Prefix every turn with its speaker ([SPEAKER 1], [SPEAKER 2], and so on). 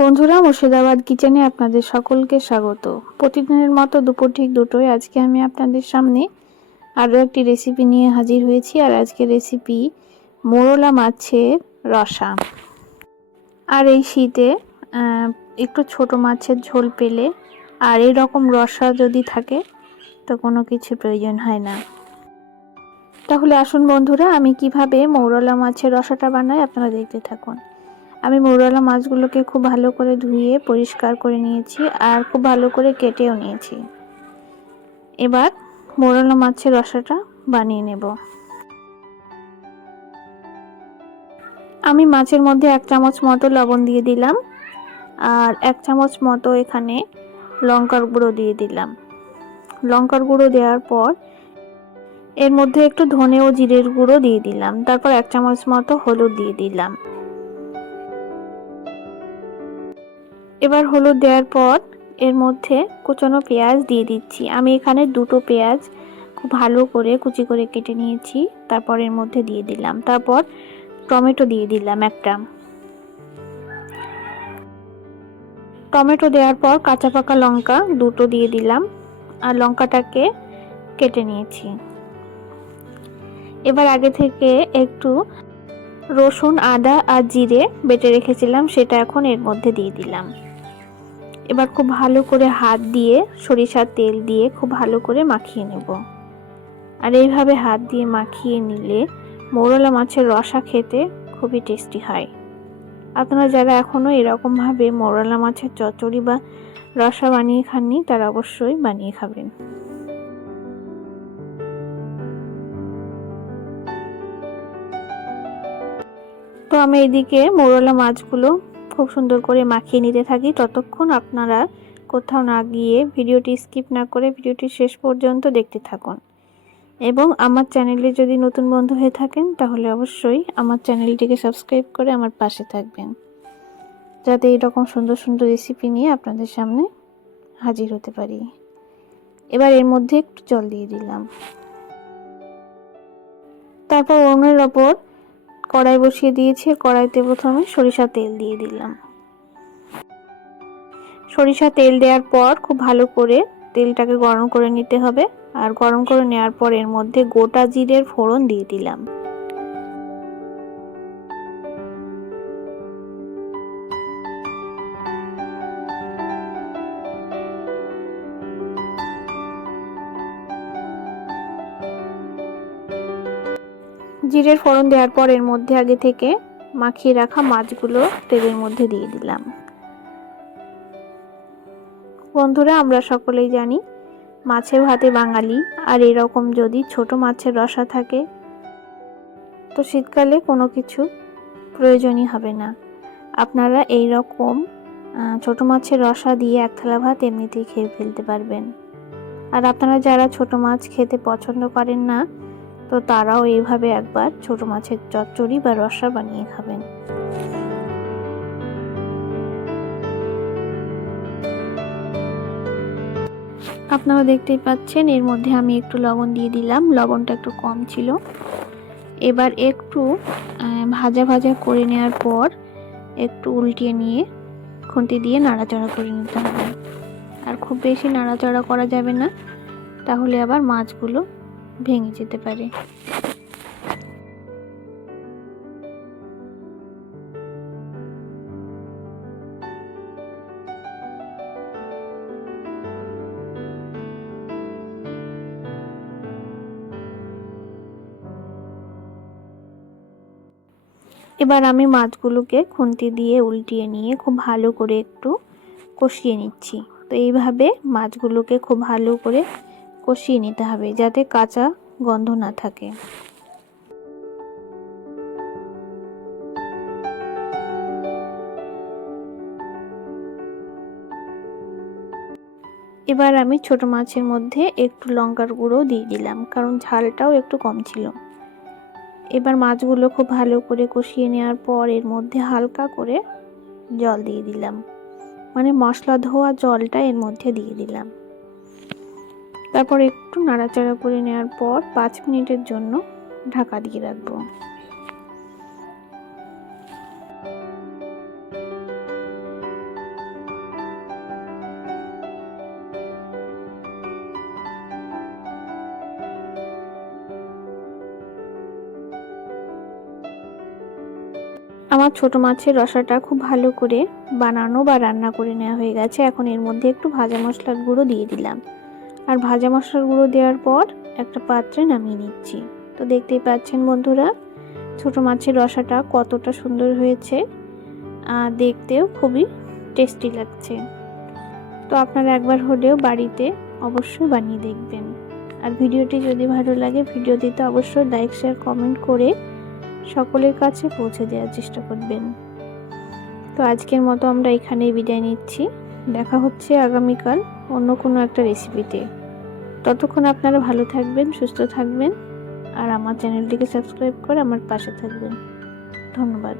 [SPEAKER 1] বন্ধুরা, মুর্শিদাবাদ কিচেনে আপনাদের সকলকে স্বাগত। প্রতিদিনের মতো দুপুর ঠিক দুটোই আজকে আমি আপনাদের সামনে আরও একটি রেসিপি নিয়ে হাজির হয়েছি, আর আজকে রেসিপি মোরলা মাছের রসা। আর এই শীতে একটু ছোট মাছের ঝোল পেলে আর এই রকম রসা যদি থাকে, তো কোনো কিছু প্রয়োজন হয় না। তাহলে আসুন বন্ধুরা, আমি কীভাবে মৌরলা মাছের রসাটা বানাই, আপনারা দেখতে থাকুন। আমি মৌরলা মাছগুলোকে খুব ভালো করে ধুয়ে পরিষ্কার করে নিয়েছি আর খুব ভালো করে কেটেও নিয়েছি। এবার মৌরলা মাছের রসাটা বানিয়ে নেব। আমি মাছের মধ্যে এক চামচ মতো লবণ দিয়ে দিলাম আর এক চামচ মতো এখানে লঙ্কার গুঁড়ো দিয়ে দিলাম। লঙ্কার গুঁড়ো দেওয়ার পর এর মধ্যে একটু ধনে ও জিরের গুঁড়ো দিয়ে দিলাম। তারপর এক চামচ মতো হলুদ দিয়ে দিলাম। এবার হলুদ দেওয়ার পর এর মধ্যে কুচানো পেঁয়াজ দিয়ে দিচ্ছি। আমি এখানে দুটো পেঁয়াজ খুব ভালো করে কুচি করে কেটে নিয়েছি। তারপর এর মধ্যে দিয়ে দিলাম। তারপর টমেটো দিয়ে দিলাম একটা। টমেটো দেওয়ার পর কাঁচা পাকা লঙ্কা দুটো দিয়ে দিলাম আর লঙ্কাটাকে কেটে নিয়েছি। এবার আগে থেকে একটু রসুন, আদা আর জিরে বেটে রেখেছিলাম, সেটা এখন এর মধ্যে দিয়ে দিলাম। এবার খুব ভালো করে হাত দিয়ে সরিষার তেল দিয়ে খুব ভালো করে মাখিয়ে নেব। আর এইভাবে হাত দিয়ে মাখিয়ে নিলে মৌরলা মাছের রসা খেতে খুবই টেস্টি হয়। আপনারা যারা এখনও এরকমভাবে মৌরলা মাছের চচড়ি বা রসা বানিয়ে খাননি, তারা অবশ্যই বানিয়ে খাবেন। তো আমি এদিকে মোরলা মাছগুলো খুব সুন্দর করে মাখিয়ে নিতে থাকি। ততক্ষণ আপনারা কোথাও না গিয়ে ভিডিওটি স্কিপ না করে ভিডিওটি শেষ পর্যন্ত দেখতে থাকুন। এবং আমার চ্যানেলে যদি নতুন বন্ধু হয়ে থাকেন, তাহলে অবশ্যই আমার চ্যানেলটিকে সাবস্ক্রাইব করে আমার পাশে থাকবেন। যাতে এরকম সুন্দর সুন্দর রেসিপি নিয়ে আপনাদের সামনে হাজির হতে পারি। এবার এর মধ্যে একটু জল দিয়ে দিলাম। তারপর উনুনের ওপর কড়াই বসিয়ে দিয়েছি, কড়াইতে প্রথমে সরিষা তেল দিয়ে দিলাম। সরিষা তেল দেওয়ার পর খুব ভালো করে তেলটাকে গরম করে নিতে হবে। আর গরম করে নেওয়ার পর এর মধ্যে গোটা জিরের ফোড়ন দিয়ে দিলাম। জিরের ফোড়ন দেওয়ার পর এর মধ্যে আগে থেকে মাখিয়ে রাখা মাছগুলো তেলের মধ্যে দিয়ে দিলাম। বন্ধুরা, আমরা সকলেই জানি মাছে ভাতে বাঙালি, আর এরকম যদি ছোট মাছের রসা থাকে, তো শীতকালে কোনো কিছু প্রয়োজনই হবে না। আপনারা এই রকম ছোট মাছের রসা দিয়ে এক থালা ভাত এমনিতেই খেয়ে ফেলতে পারবেন। আর আপনারা যারা ছোট মাছ খেতে পছন্দ করেন না তো তারাও এইভাবে একবার ছোট মাছের চচ্চড়ি বা রসা বানিয়ে খাবেন। আপনারা দেখতেই পাচ্ছেন, এর মধ্যে আমি একটু লবণ দিয়ে দিলাম, লবণটা একটু কম ছিল। এবার একটু ভাজা ভাজা করে নেওয়ার পর একটু উল্টিয়ে নিয়ে খুন্তি দিয়ে নাড়াচাড়া করে নিতে হবে। আর খুব বেশি নাড়াচাড়া করা যাবে না, তাহলে আবার মাছগুলো ভেঙে যেতে পারে। এবার আমি মাছগুলোকে খুন্তি দিয়ে উল্টিয়ে নিয়ে খুব ভালো করে একটু কষিয়ে নিচ্ছি। তো এইভাবে মাছগুলোকে খুব ভালো করে কষিয়ে নিতে হবে যাতে কাঁচা গন্ধ না থাকে। এবার আমি ছোট মাছের মধ্যে একটু লঙ্কার গুঁড়ো দিয়ে দিলাম, কারণ ঝালটাও একটু কম ছিল। এবার মাছগুলো খুব ভালো করে কষিয়ে নেওয়ার পর এর মধ্যে হালকা করে জল দিয়ে দিলাম। মানে মশলা ধোয়া জলটা এর মধ্যে দিয়ে দিলাম। তারপর একটু নাড়াচাড়া করে নেওয়ার পর পাঁচ মিনিটের জন্য ঢাকা দিয়ে রাখব। আমার ছোট মাছের রসাটা খুব ভালো করে বানানো বা রান্না করে নেওয়া হয়ে গেছে। এখন এর মধ্যে একটু ভাজা মশলার গুঁড়ো দিয়ে দিলাম। আর ভাজা মশলার গুঁড়ো দেওয়ার পর একটা পাত্রে নামিয়ে নিচ্ছি। তো দেখতেই পাচ্ছেন বন্ধুরা, ছোট মাছের রসাটা কতটা সুন্দর হয়েছে আর দেখতেও খুবই টেস্টি লাগছে। তো আপনারা একবার হলেও বাড়িতে অবশ্যই বানিয়ে দেখবেন। আর ভিডিওটি যদি ভালো লাগে ভিডিওটিতে অবশ্যই লাইক, শেয়ার, কমেন্ট করে সকলের কাছে পৌঁছে দেওয়ার চেষ্টা করবেন। তো আজকের মতো আমরা এখানেই বিদায় নিচ্ছি। দেখা হচ্ছে আগামীকাল অন্য কোনো একটা রেসিপিতে ততক্ষণ আপনারা ভালো থাকবেন, সুস্থ থাকবেন, আর আমার চ্যানেলটিকে সাবস্ক্রাইব করে আমার পাশে থাকবেন। ধন্যবাদ।